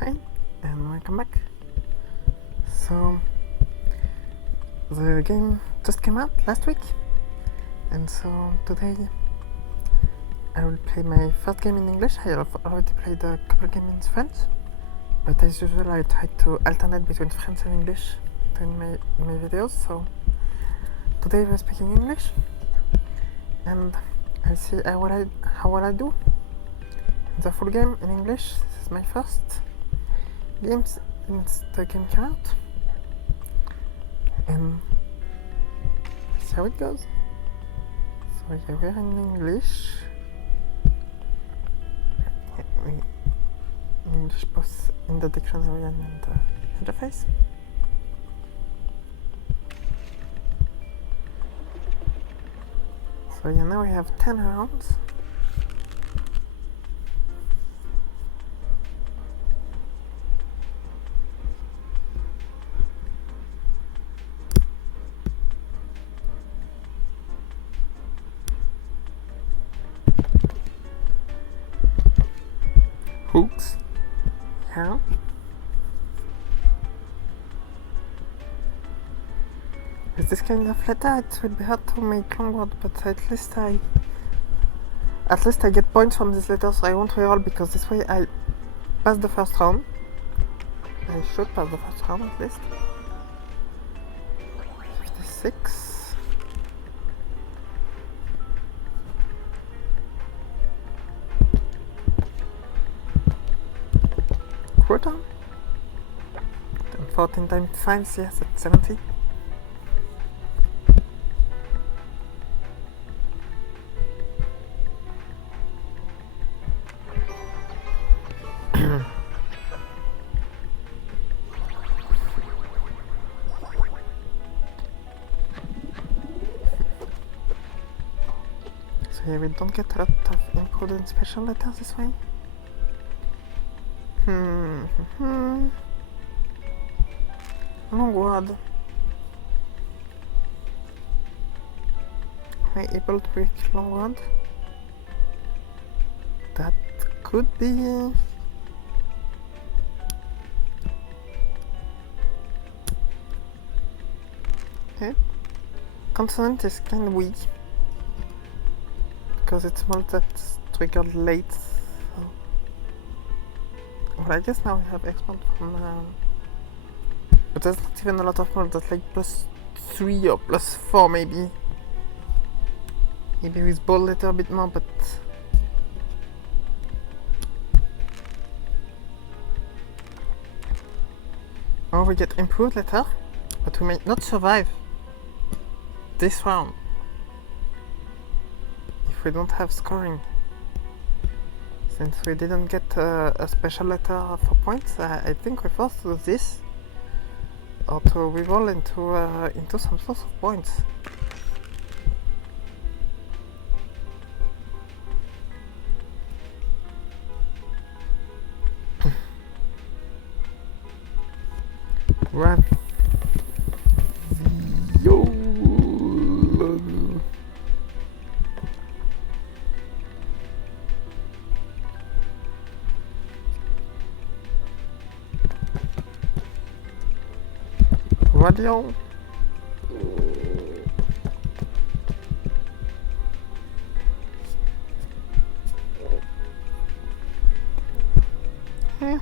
Hi, and welcome back. So, the game just came out last week, and so today I will play my first game in English. I have already played a couple games in French, but as usual I try to alternate between French and English between my videos, so today we're speaking English, and I'll see how will I do. The full game in English. This is my first game since the game came out, and see how it goes. So yeah, we're in English. English both in the dictionary and in the interface. So yeah, now we have 10 rounds. Hooks. Yeah. With this kind of letter, it will be hard to make long words, but at least I get points from this letter, so I won't reroll, because this way I pass the first round. I should pass the first round at least. 56. Quarter. Then 14 times 5, yes, that's 70. So yeah, we don't get a lot of important special letters this way. Long word. Am I able to break long word? That could be. Okay. Consonant is kind of weak, because it's more that's triggered late. So. Well, I guess now we have expand from. But there's not even a lot of more, that's like +3 or +4 maybe. Maybe with bold letter a bit more, but. Or we get improved letter, but we may not survive this round if we don't have scoring. Since we didn't get a special letter for points, I think we're forced to do this, or to reroll into some sort of points. Radio. Yeah.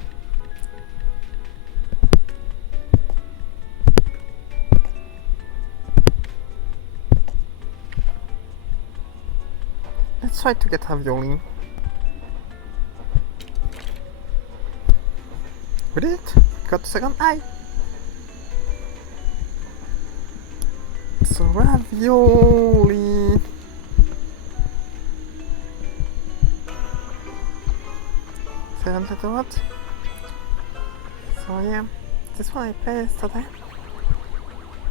Let's try to get ravioli. We did it! Got the second eye! So ravioli. Seven letter what? So yeah, this one I played yesterday,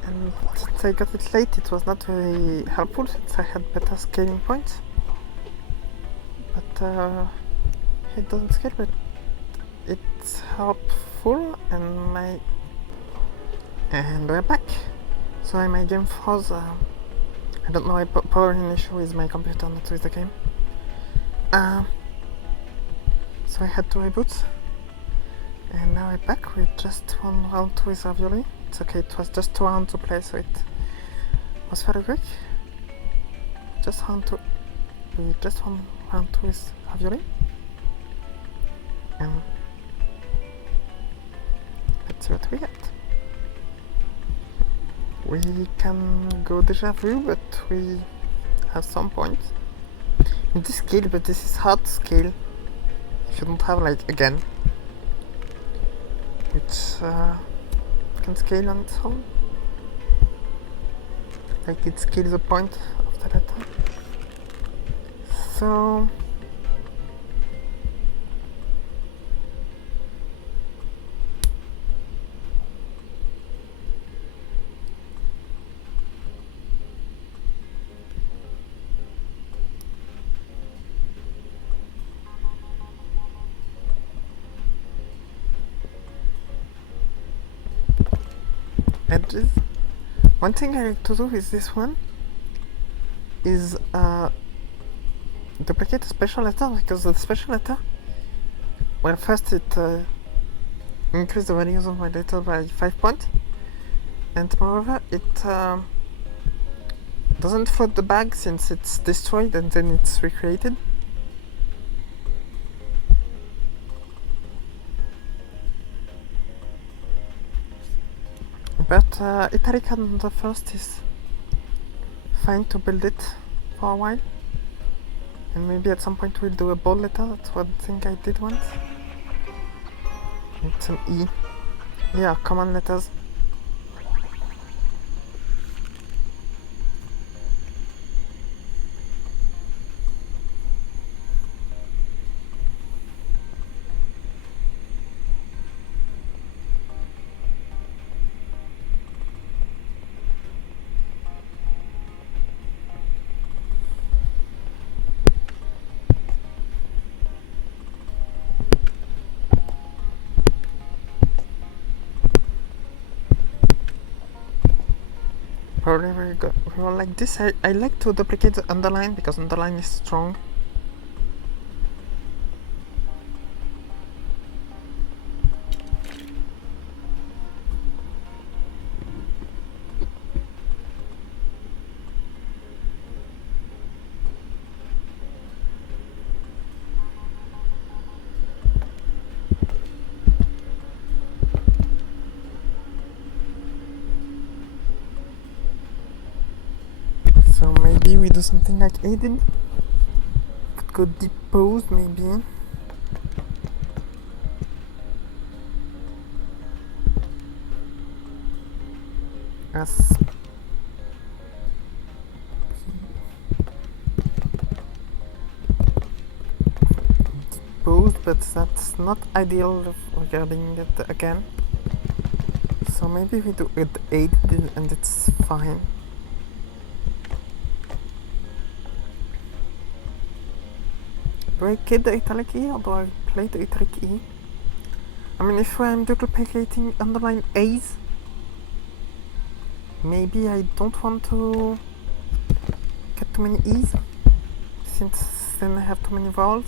and since I got it late, it was not very helpful since I had better scaling points. But it doesn't scale, but it's helpful, and we're back. Sorry, my game froze. I don't know, probably an issue with my computer, not with the game. So I had to reboot. And now we're back with just one round with ravioli. It's okay, it was just 2 rounds to play, so it was very quick. Just one round with ravioli. And let's see what we get. We can go déjà vu, but we have some points in this scale, but this is hard scale if you don't have like again, which can scale on its own, like it scales a point of the letter. So edges. One thing I like to do with this one is duplicate a special letter, because the special letter, well, first it increases the values of my letter by 5 points, and moreover it doesn't float the bag since it's destroyed and then it's recreated. But italic on the first is fine to build it for a while, and maybe at some point we'll do a bold letter. That's one thing I did once. It's an E. Yeah, common letters. Probably very good. Well, like this, I like to duplicate the underline because underline is strong. So maybe we do something like A did. Could go deep pose maybe. As pose, but that's not ideal regarding it again. So maybe we do it 8 and it's fine. Do I get the italic E or do I play the italic E? I mean, if I'm duplicating underline A's, maybe I don't want to get too many E's, since then I have too many vowels.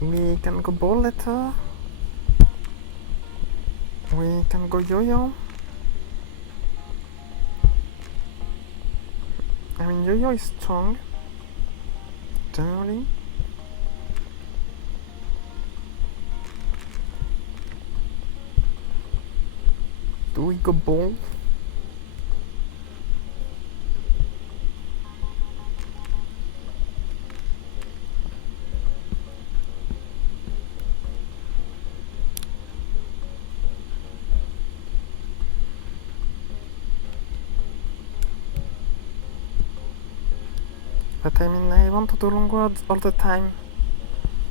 We can go bold letter. We can go yo-yo. I mean, yo-yo is strong, generally. Do we go bold? But I mean, I want to do long words all the time,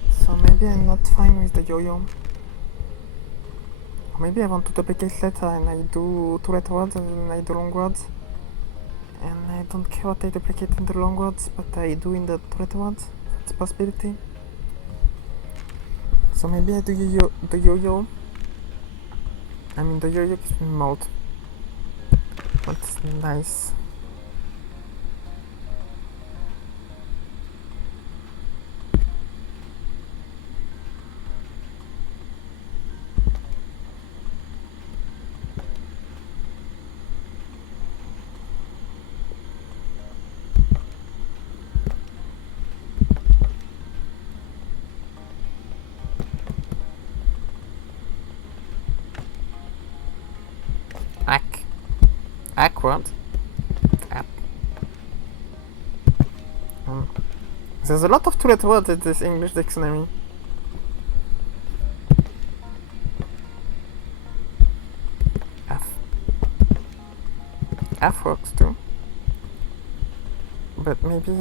so maybe I'm not fine with the yo-yo. Or maybe I want to duplicate letter and I do 2 letter words and then I do long words. And I don't care what I duplicate in the long words, but I do in the 2 letter words. That's a possibility. So maybe I do yo-yo. I mean, the yo-yo gives me mode. That's nice. Awkward. There's a lot of two-letter words in this English dictionary. F works too. But maybe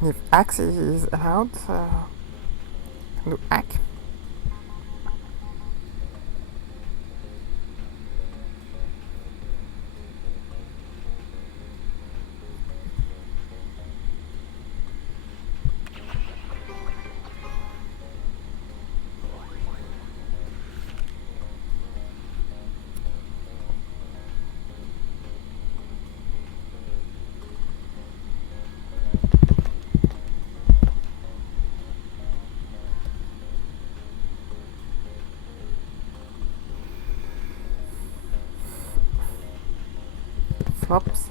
if axe is allowed, do ack. Flaps.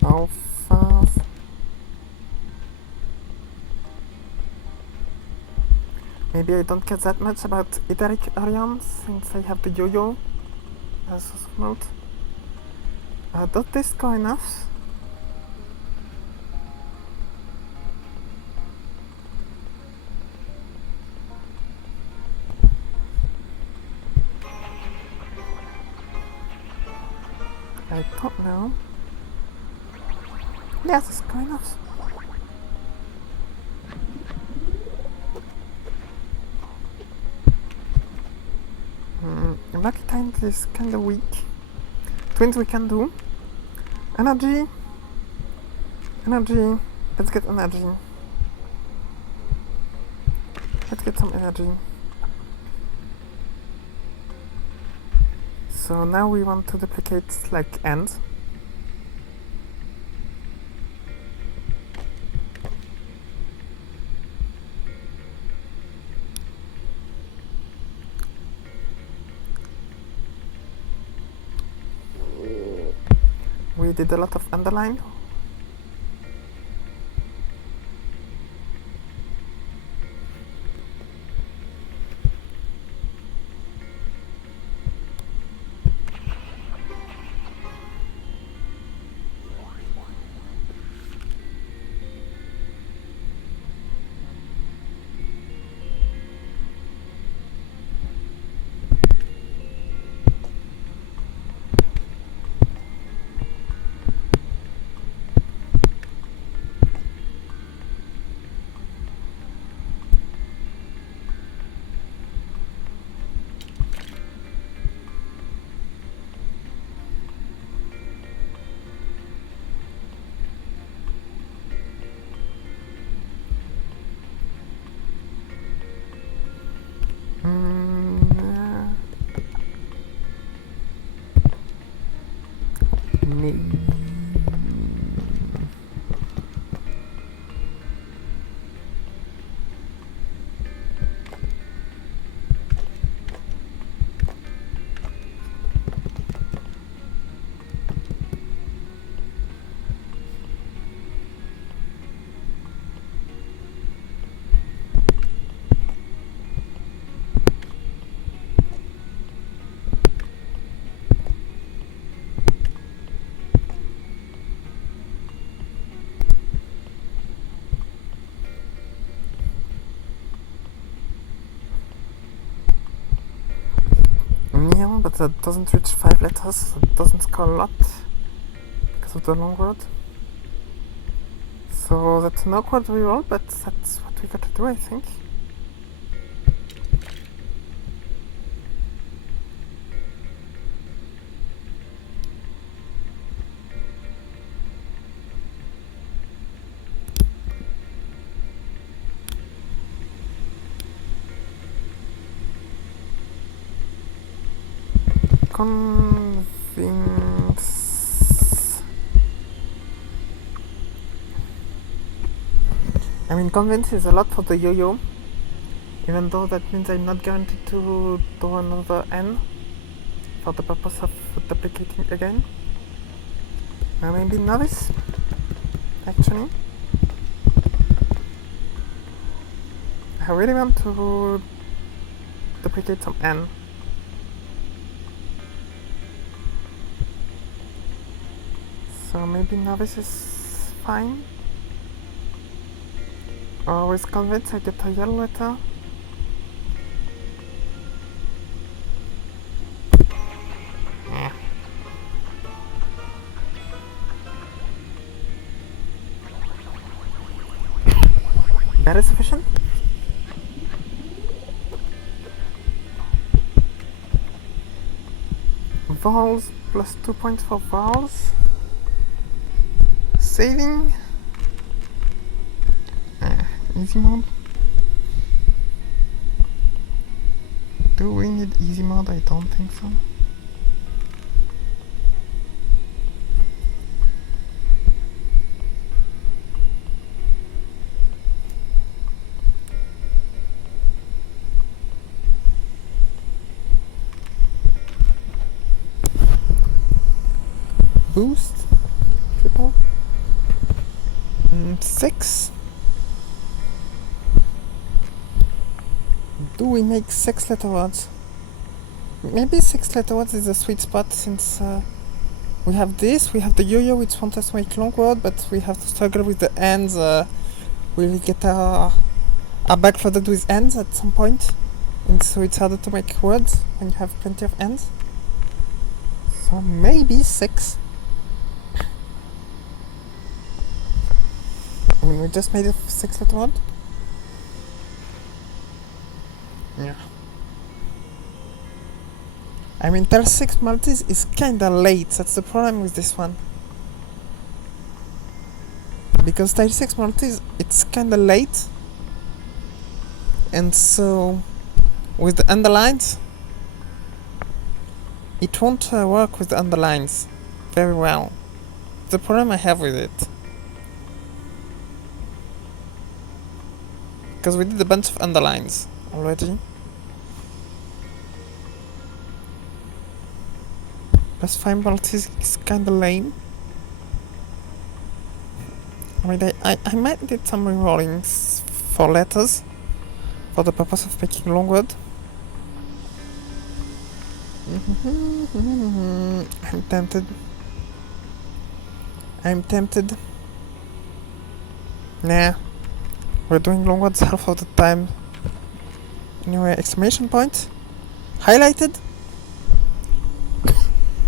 How fast? Maybe I don't care that much about Idaric Arians since I have the yo-yo as a mode. Does this go enough? I don't know. Yes, it's going enough. Lucky Kind is kinda weak. Twins we can do. Energy. Let's get energy. Let's get some energy. So now we want to duplicate like end. We did a lot of underline. long, but that doesn't reach 5 letters, so it doesn't score a lot because of the long word. So that's an awkward reroll, but that's what we gotta do, I think. Convince. I mean, convince is a lot for the yo-yo, even though that means I'm not guaranteed to do another n for the purpose of duplicating again. Maybe novice, actually. I really want to duplicate some n. So maybe novice is fine. Or with convince I get a yellow letter. That is sufficient. Vowels plus 2 points for vowels. Saving. Easy mode. Do we need easy mode? I don't think so. Boost. Triple. 6. Do we make 6 letter words? Maybe 6 letter words is a sweet spot, since we have this, we have the yo-yo which wants us to make long word, but we have to struggle with the ends. We'll get our back flooded with ends at some point, and so it's harder to make words when you have plenty of ends. So maybe 6. I mean, we just made a 6 letter word. Yeah. I mean, 36 multis is kinda late, that's the problem with this one. Because 36 multis, it's kinda late. And so, with the underlines, it won't work with the underlines very well. The problem I have with it. Because we did a bunch of underlines already. Plus 5 multis is kinda lame. I mean, I might need some rerollings for letters for the purpose of making long word. I'm tempted. Nah. We're doing long words half of the time. Anyway, exclamation point. Highlighted.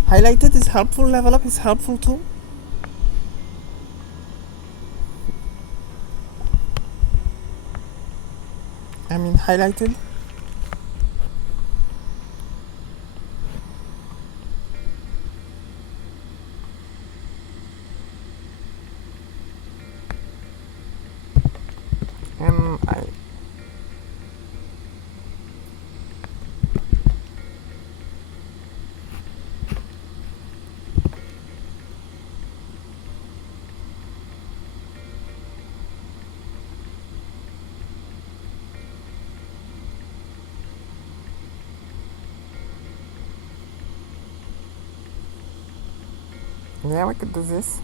Highlighted is helpful, level up is helpful too. I mean, highlighted. And yeah, we could do this.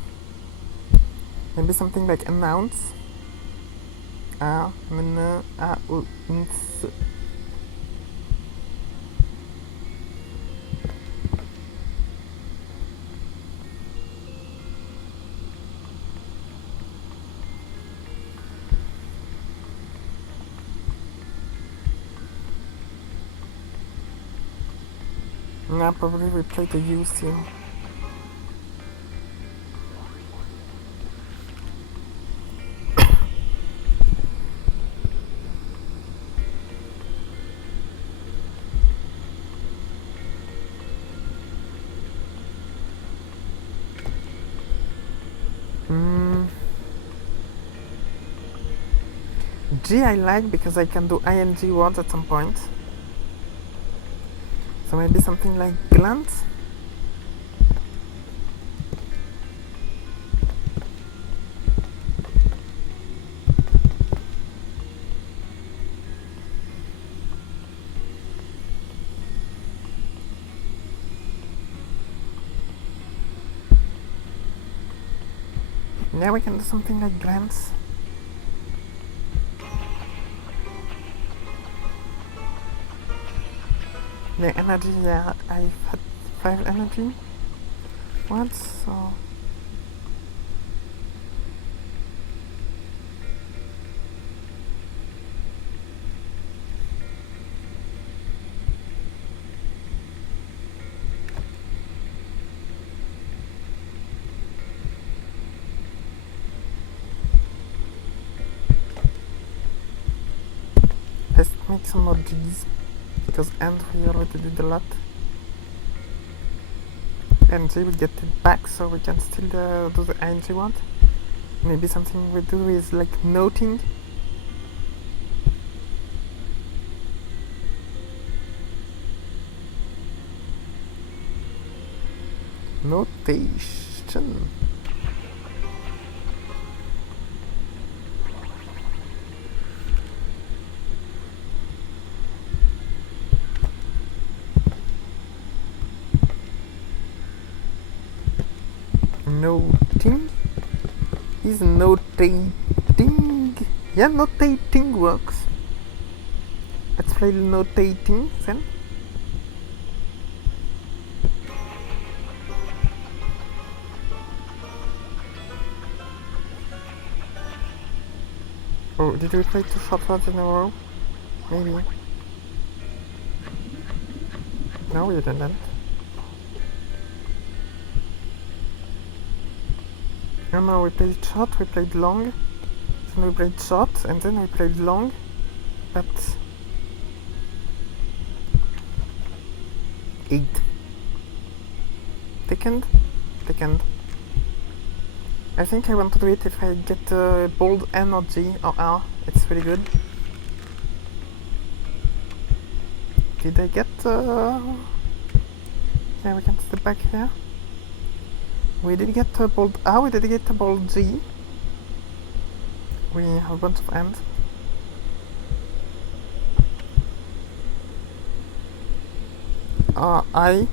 Maybe something like announce. Yeah, probably we play the U still. G I like because I can do ing words at some point. So maybe something like glance. Yeah, we can do something like glance. The energy, yeah, I've had 5 energy words, so... Let's make some more G's, because and we already did a lot. And G will get it back, so we can still do the ing word. Maybe something we do is like noting. Notation. Noting is notating. Yeah, notating works. Let's play notating then. Oh, did we play 2 short words in a row? Maybe. No, we didn't. No, we played short, we played long, then we played short, and then we played long, but... 8. Second? Second. I think I want to do it if I get bold N or G or R, it's really good. Did I get... Yeah, we can step back here. We did get a bold R, we did get a bold G. We have a bunch of ends. I.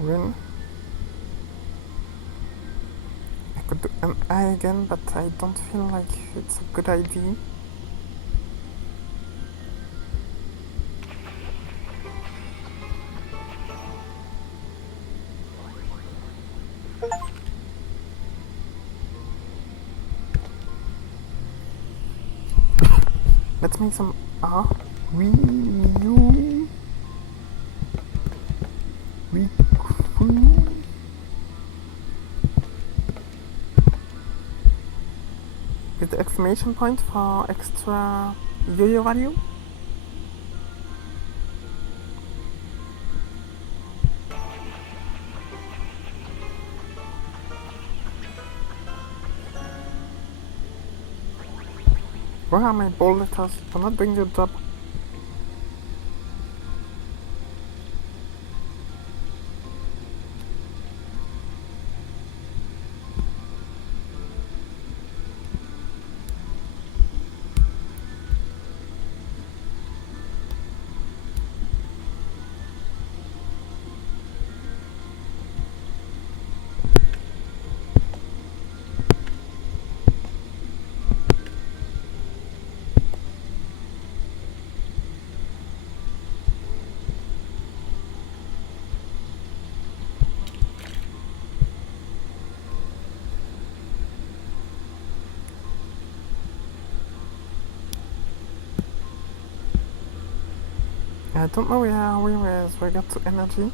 Win. I could do an I again, but I don't feel like it's a good idea. Let's make some R. We with the exclamation point for extra Yoyo value. Where are my bold letters? You're not doing your job. I don't know where are we with regard to energy.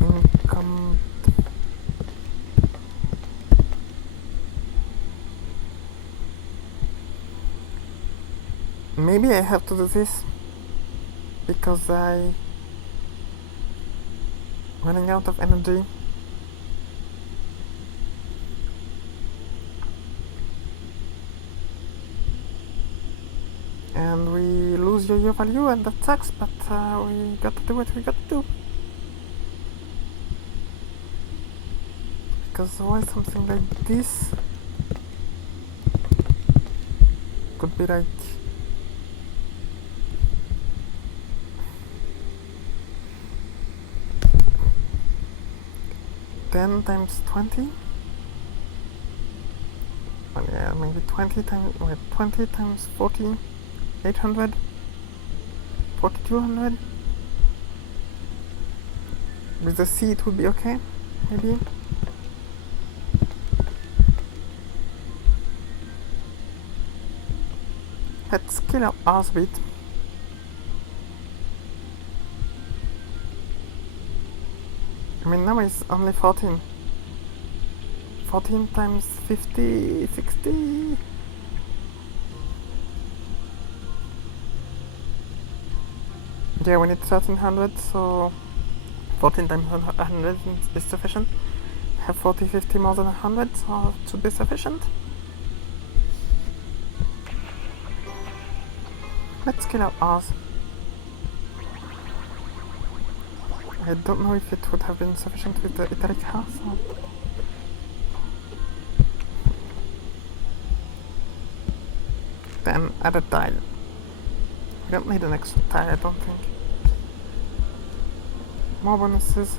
Income. Maybe I have to do this because I running out of energy. And we lose Yoyo value, and that sucks, but we got to do what we got to do. Because why something like this could be like 10 times 20? Well, yeah, maybe 20 times, wait, 20 times 40, 800, 4200. With the C it would be okay, maybe. Let's kill our arse bit. I mean, now it's only 14. 14 times 50, 60. Yeah, we need 1300, so 14 times 100 is sufficient. Have 40, 50 more than 100, so it should be sufficient. Let's kill our arse. I don't know if it would have been sufficient with the italic house or... Then add a tile. We don't need an extra tile, I don't think. More bonuses.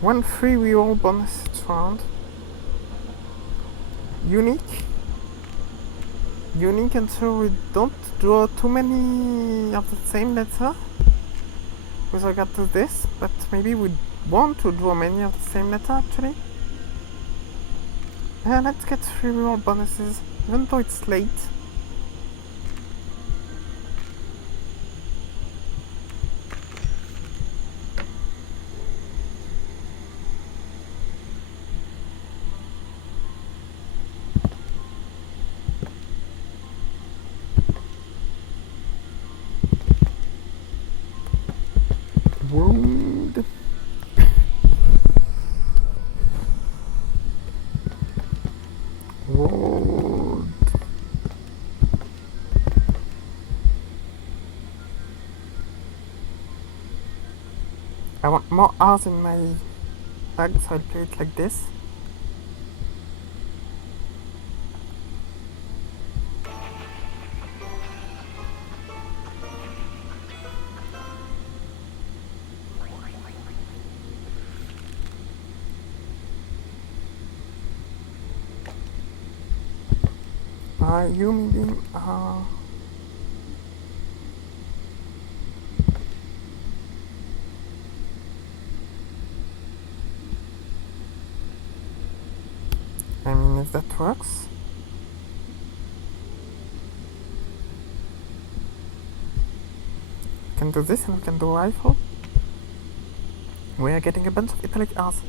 One free reroll bonus each round. Unique. Unique until we don't draw too many of the same letter. With regard to this, but maybe we want to draw many of the same letter actually. Let's get 3 reroll bonuses, even though it's late. Wound. Wound. I want more R's in my bag, so I'll play it like this. You meaning I mean, if that works. We can do this and we can do rifle. We are getting a bunch of italic R's.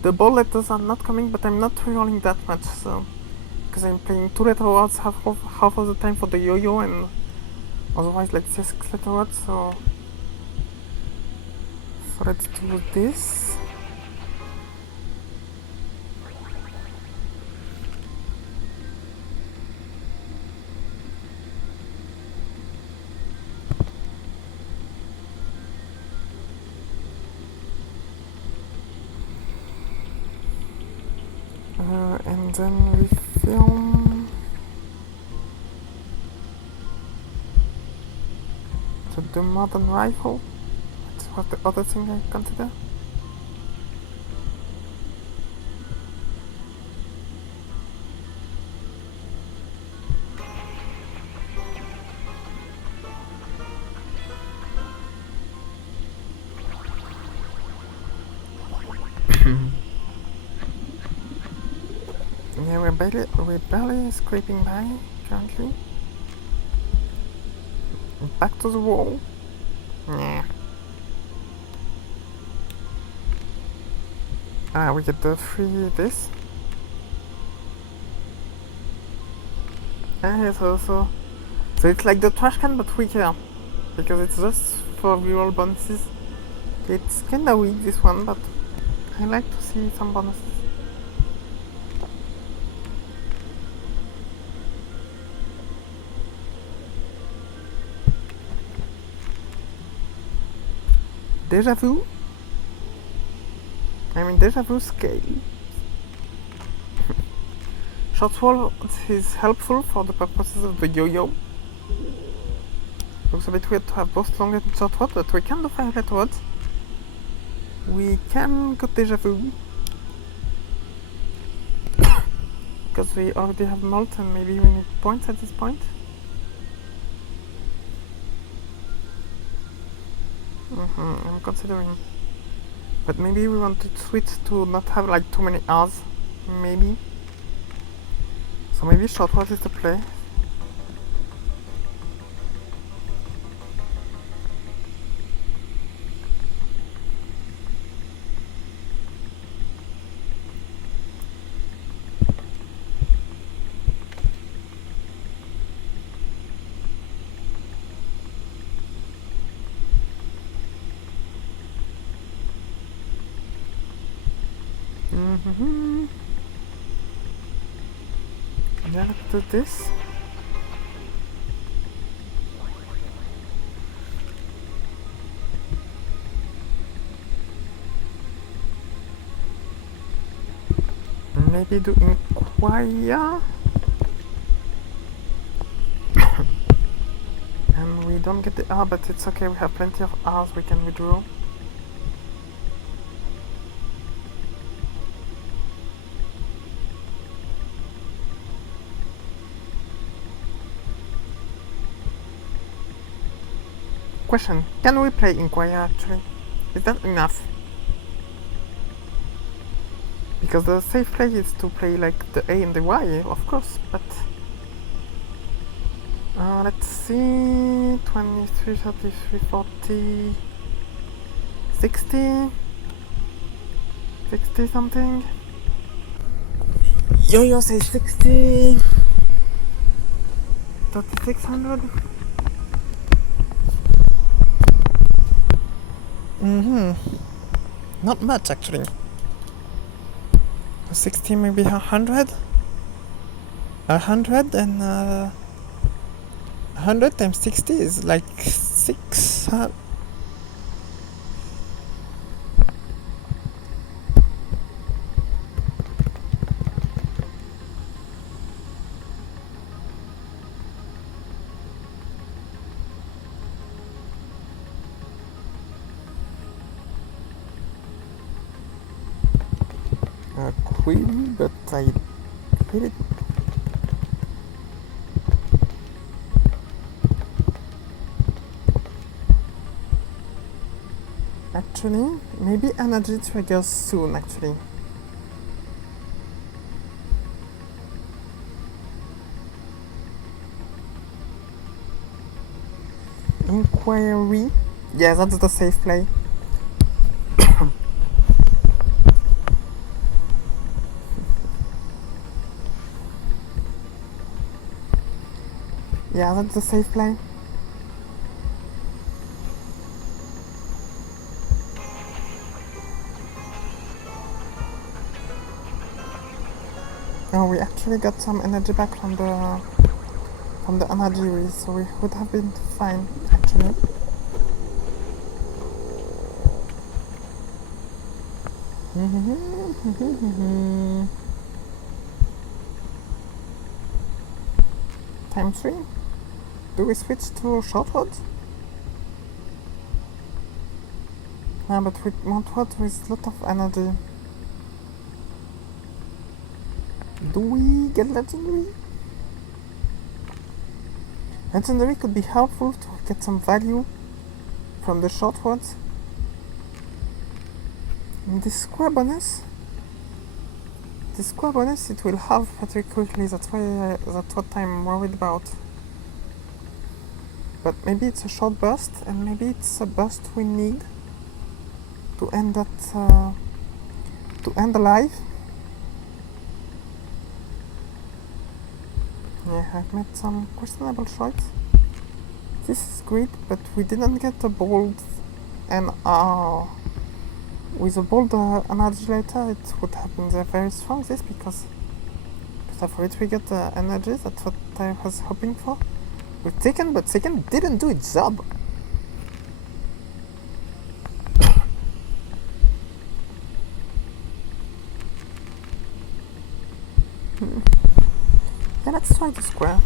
The bold letters are not coming, but I'm not rerolling that much, so... Because I'm playing 2 letter words half of the time for the yo-yo and otherwise like 6 letter words, so let's do this. And then we film the modern rifle. That's what the other thing I consider. Yeah, we're barely scraping by currently. Back to the wall. Yeah. We get the free this. Yeah, so it's like the trash can but weaker. Because it's just for real bonuses. It's kinda weak this one, but I like to see some bonuses. Deja vu? I mean deja vu scale. Shortwall is helpful for the purposes of the yo-yo. Looks a bit weird to have both long and short words, but we can do violet words. We can go deja vu. Because we already have malt and maybe we need points at this point. I'm considering. But maybe we want to switch to not have like too many R's. Maybe. So maybe short word is the play. Yeah, let's do this. Maybe do inquire. And we don't get the R, but it's okay, we have plenty of R's we can withdraw. Question, can we play inquire actually? Is that enough? Because the safe play is to play like the A and the Y, of course, but... let's see... 23, 33, 40... 60... 60 something... Yoyo says 60... 3600... Not much actually. 60 maybe 100? 100 and 100 times 60 is like 600. Queen, but I hit it. Actually, maybe energy triggers soon actually. Inquiry. Yeah, that's the safe play. Yeah, that's the safe play. Oh, we actually got some energy back from the energy race, so we would have been fine actually. Time 3. Do we switch to short words? Yeah, but we want what with a lot of energy. Do we get legendary? Legendary could be helpful to get some value from the short words. In this square bonus. Yeah, but The square bonus, it will halve pretty quickly, that's what I'm worried about. But maybe it's a short burst, and maybe it's a burst we need to end alive. Yeah, I've made some questionable choice. This is great, but we didn't get a bold NR. With a bold energy later, it would have been very strong, this, because for it we get the energy, that's what I was hoping for. With Taken, but Taken didn't do its job. Yeah, let's try the square.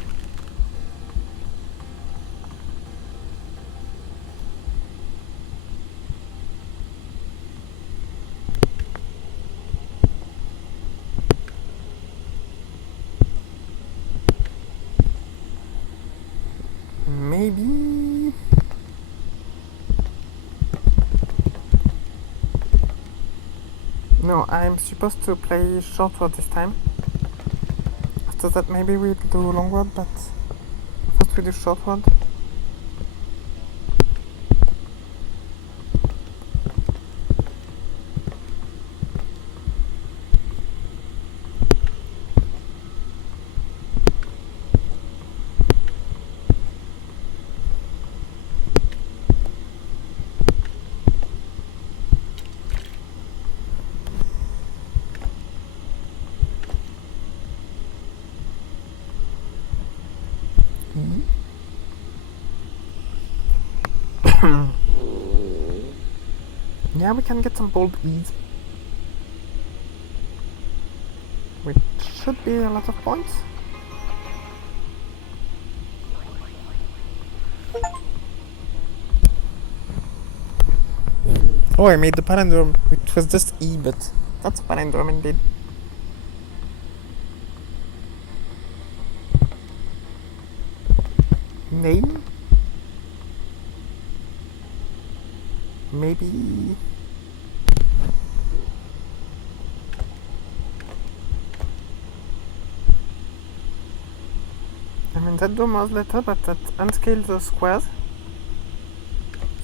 Maybe... No, I'm supposed to play shortward this time. After that maybe we'll do longward, but first we do shortward. Yeah, we can get some bold ease, which should be a lot of points. Oh, I made the palindrome, which was just E, but that's a palindrome indeed. Name? Maybe... I mean, that dome was later, but that unscaled the squares.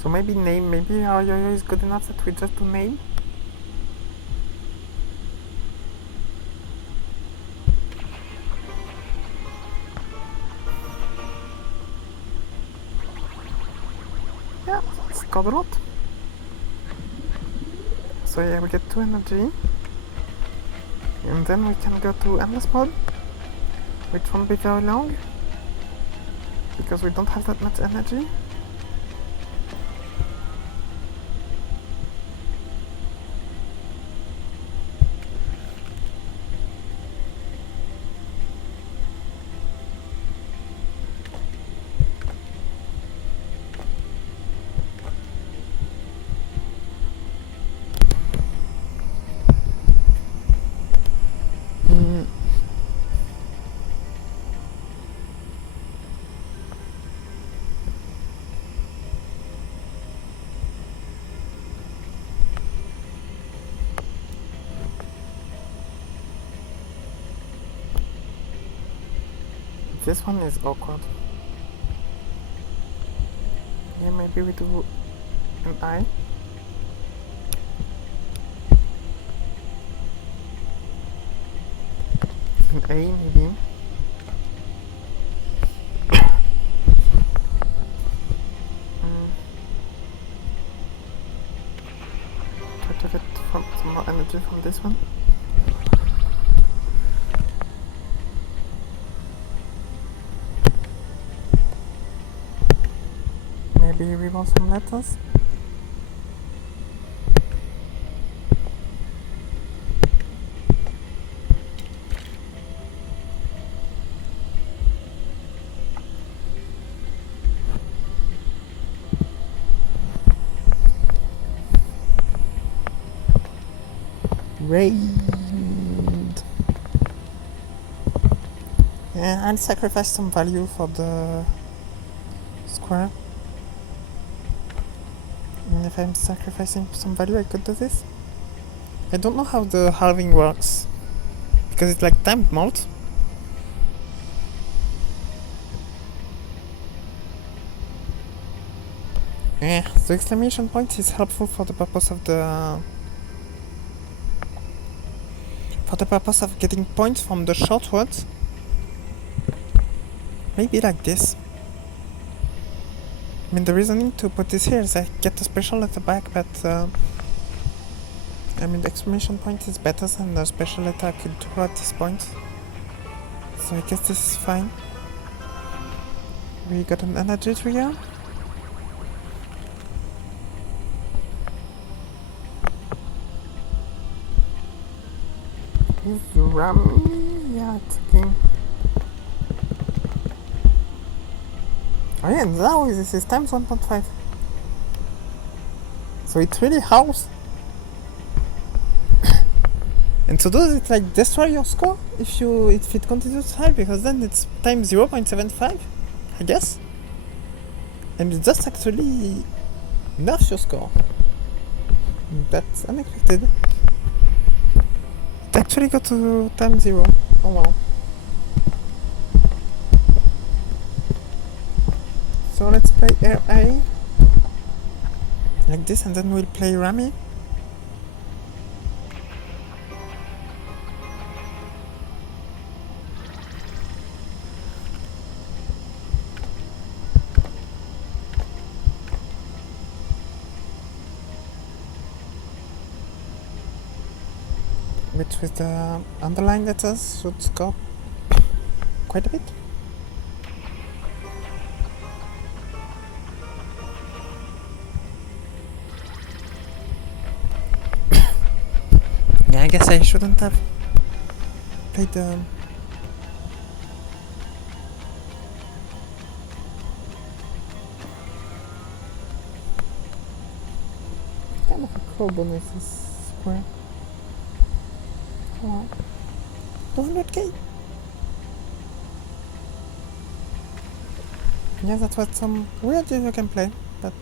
So maybe name, maybe our Yoyo is good enough that we just do name. Yeah, scored a lot. So yeah, we get 2 energy. And then we can go to endless mode, which won't be very long, because we don't have that much energy. This one is awkward. Yeah, maybe we do an I. An A, maybe. Try to get some more energy from this one. Maybe we want some letters. Raid. Yeah, I'll sacrifice some value for the square. And if I'm sacrificing some value, I could do this. I don't know how the halving works. because it's like timed mode. Yeah, the exclamation point is helpful for the purpose of getting points from the short words. Maybe like this. I mean, the reasoning to put this here is I get a special at the back, but I mean, the exclamation point is better than the special letter I could draw at this point. So I guess this is fine. We got an energy trigger. Is Rami? Yeah, it's okay. Oh yeah, now this is times 1.5. So it really house. And to do it, like, destroy your score if it continues high, because then it's times 0.75, I guess. And it just actually nerfs your score. That's unexpected. It actually got to times 0. Oh wow. So let's play Air A like this, and then we'll play Rami. Which with the underlined letters should score quite a bit. Yeah, I guess I shouldn't have played the... kind of a cool bonus this square. Oh, 200k. Yeah, that's what some weird Yoyo can play, but